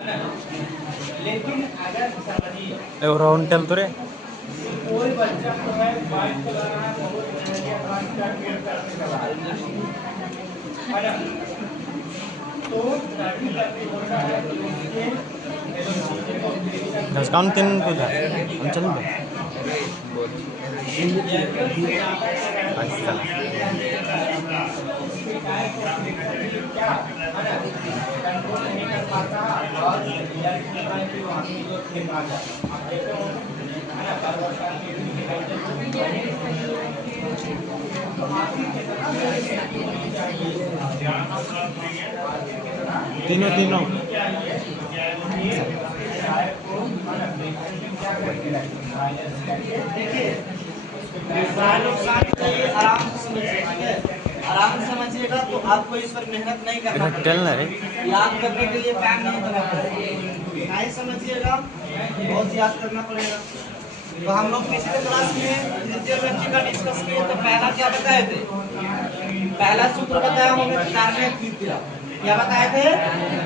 लेकिन अगर समझिए राउंड टेल तो रे कोई बच्चा जो है बाइक चला रहा है, बहुत करने चला है ना, तो ड्राइविंग करते होता है तो उसके डिस्काउंट 3 पूजा हम चलें अच्छा कंट्रोल नहीं कर पाता और तीनों तीनों आराम से समझिए, ठीक है, आराम से समझिएगा तो आपको इस पर मेहनत नहीं करना टेलना रे पड़ेगा, याद करने के लिए प्लान नहीं करना पड़ेगा, नहीं समझिएगा बहुत याद करना पड़ेगा। तो हम लोग पिछले क्लास में द्वितीय व्यक्ति का डिस्कस किए तो पहला क्या बताए थे, पहला सूत्र बताया होगा कारणे तृतीया, क्या बताए थे,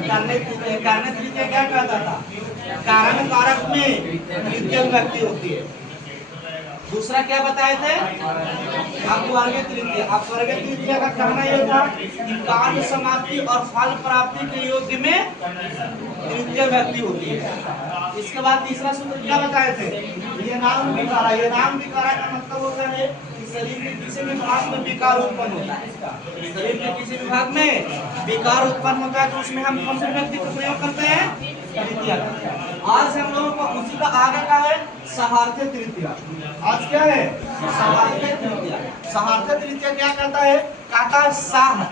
कारणे तृतीया। कारणे तृतीया क्या कहता था, कारण कारक में तृतीय व्यक्ति होती है। दूसरा क्या बताए थे, अपवर्ग तृतीय। अपवर्ग तृतीय का कहना यह था कि कार्य समाप्ति और फल प्राप्ति के योग में तृतीय व्यक्ति होती है। इसके बाद तीसरा सूत्र क्या बताए थे, ये नाम विकारा। ये नाम विकारा का मतलब होता है कि शरीर के किसी भी भाग में विकार उत्पन्न होता है, शरीर के किसी भी भाग में विकार उत्पन्न होता है तो उसमें हम कौन से व्यक्ति का प्रयोग करते हैं, तृतीय। आज हम लोगों को उसी का आगे का है सहार्थ्य तृतीय। आज क्या है, सहार्थ्य तृतीय। सहार्थ्य तृतीय क्या कहता है, कहता है साह,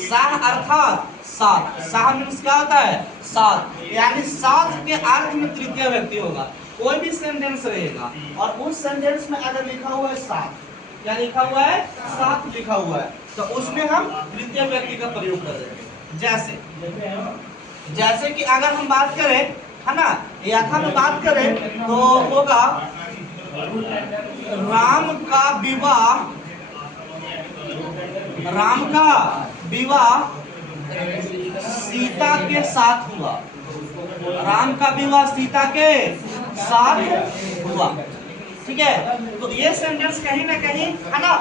साह अर्थात सात। साह मीन्स क्या होता है, सात, यानी सात के अर्थ में तृतीय व्यक्ति होगा। कोई भी सेंटेंस रहेगा और उस सेंटेंस में अगर लिखा हुआ है सात, क्या लिखा हुआ है, सात लिखा हुआ है, तो उसमें हम तृतीय व्यक्ति का प्रयोग कर रहे हैं। जैसे कि अगर हम बात करें, है ना, यथा में बात करें तो होगा राम का विवाह, राम का विवाह सीता के साथ हुआ, राम का विवाह सीता के साथ हुआ, ठीक है। तो ये सेंटेंस कहीं ना कहीं, है ना,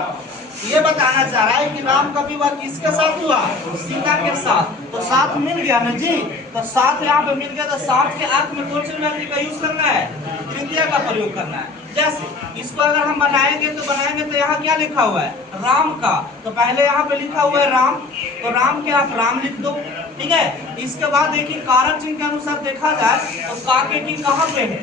ये बताना चाह रहा है कि राम का विवाह किसके साथ हुआ, सीता के साथ। तो साथ मिल गया ना जी, तो साथ यहाँ पे मिल गया, तो साथ के अर्थ में कौन से व्यक्ति का यूज करना है, तृतीय का प्रयोग करना है। जैसे इसको अगर हम बनाएंगे तो यहाँ क्या लिखा हुआ है, राम का, तो पहले यहाँ पे लिखा हुआ है राम, तो राम के आप राम लिख दो, ठीक है। इसके बाद देखिए कारक चिन्ह के अनुसार देखा जाए तो का के की कहाँ पे है,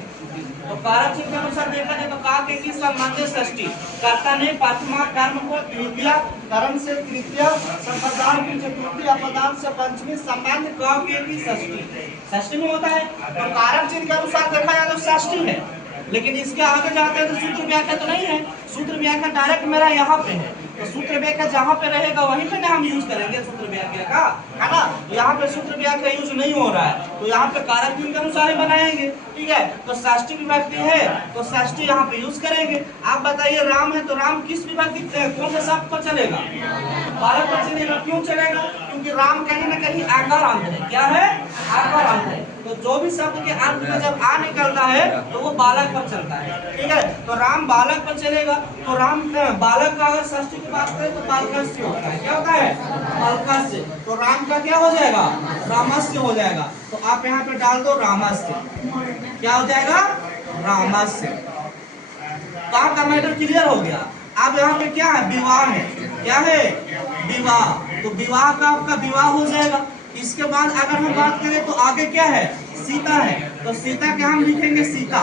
तो कारक चिन्ह के अनुसार देखा जाए तो का के की संबंध षष्ठी, कर्ता ने प्रथमा कर्म को तृतीया, कर्म से तृतीय, संपदान की चतुर्थी, अपदान से पंचमी, संबंध का के की षष्ठी, षष्ठी में होता है। तो कारक चिन्ह के अनुसार देखा जाए तो षष्ठी है, लेकिन इसके आगे जाते हैं तो सूत्र व्याख्या तो नहीं है, सूत्र व्याख्या डायरेक्ट मेरा यहाँ पे है, तो सूत्र व्याख्या जहाँ पे रहेगा वहीं पे ना हम यूज करेंगे सूत्र व्याख्या का, है ना। यहाँ पे सूत्र व्याख्या यूज नहीं हो रहा है तो यहाँ पे कारक चिन्ह के अनुसार ही बनाएंगे, ठीक है। तो षष्ठी विभक्ति है तो षष्ठी यहाँ पे यूज करेंगे। आप बताइए राम है तो राम किस विभक्ति कौन से शब्द पर चलेगा, कारक पर चलेगा। क्यों चलेगा, क्योंकि राम कहीं ना कहीं आकार अंत है, क्या है, आकार अंत है। तो जो भी शब्द के अंत में जब आ निकलता है तो वो बालक पर चलता है, ठीक है। तो राम बालक पर चलेगा, तो राम बालक का अगर षष्ठी की बात करें तो बालकस्य होता है, क्या होता है, बालकस्य। तो राम का क्या हो जाएगा, रामस्य हो जाएगा। तो आप यहाँ पे डाल दो रामस्य, क्या हो जाएगा, रामस्य। कहाँ का मैटर क्लियर हो गया। अब यहाँ पे क्या है, विवाह है, क्या है, विवाह। तो विवाह का आपका विवाह हो जाएगा। इसके बाद अगर हम बात करें तो आगे क्या है, सीता है, तो सीता के हम लिखेंगे सीता,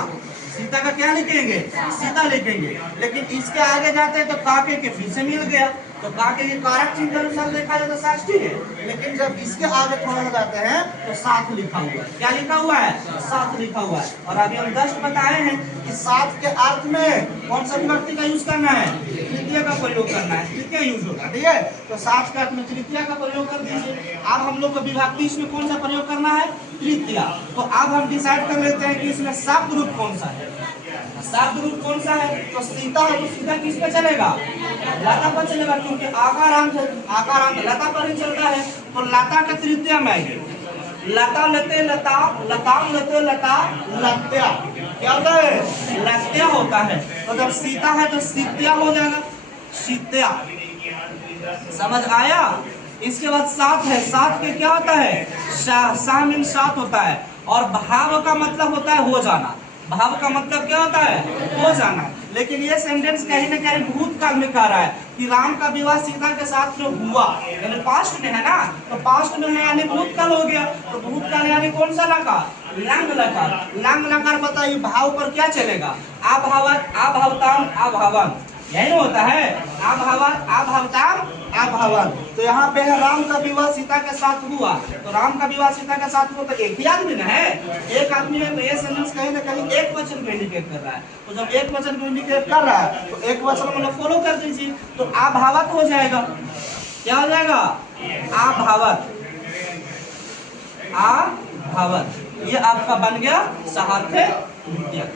सीता का क्या लिखेंगे, सीता लिखेंगे। लेकिन इसके आगे जाते हैं तो काके के फिर से मिल गया, तो काके के कारक चिन्ह के अनुसार देखा जाए तो षष्ठी है, लेकिन जब इसके आगे थोड़ा जाते हैं तो साथ लिखा हुआ है, क्या लिखा हुआ है, साथ लिखा हुआ है। और अभी हम जस्ट बताए हैं कि साथ के अर्थ में कौन सा विभक्ति का यूज करना है, तृतीय का प्रयोग करना है, तृतीय यूज होगा, ठीक है। तो साथ के अर्थ में तृतीय का प्रयोग कर दीजिए। अब हम लोग को विभक्ति इसमें कौन सा प्रयोग करना है, तृतीय। तो अब हम डिसाइड कर लेते हैं कि इसमें शब्द रूप कौन सा है, शब्द रूप कौन सा है, तो सीता है, तो सीता किस पे चलेगा, लता पर चलेगा, क्योंकि आकारांत है, आकारांत लता पर ही चलता है। तो लता का तृतीय में आएगी, लता लते लता, लताम लते लता, लत्या। क्या होता है? लत्या होता है। तो जब सीता है तो सीत्या हो जाएगा, सीत्या। समझ आया? इसके बाद साथ है, साथ के क्या होता है? शाह मीन साथ होता है। और भाव का मतलब होता है हो जाना। भाव का मतलब क्या होता है? हो जाना। लेकिन ये सेंटेंस कहीं ना कहीं भूतकाल में कह रहा है कि राम का विवाह सीता के साथ जो हुआ, यानी पास्ट में है ना, तो पास्ट में है यानी भूतकाल हो गया। तो भूतकाल यानी कौन सा लकार? लंग लकार। लंग लकार बताइए भाव पर क्या चलेगा? अभावत, अभावताम, अभावन, यही होता है। अभावत, अभावताम, अभावन। तो यहाँ पे है राम का विवाह सीता के साथ हुआ। तो राम का विवाह सीता के साथ हुआ तो एक ही आदमी ना है, एक आदमी है। तो ये सेंटेंस कहीं ना कहीं एक वचन को इंडिकेट कर रहा है। तो जब एक वचन को इंडिकेट कर रहा है तो एक वचन मतलब फॉलो कर दीजिए, तो अभावत हो जाएगा। क्या हो जाएगा? अभावत, अभावत। ये आपका बन गया सार्थक द्वितीयक।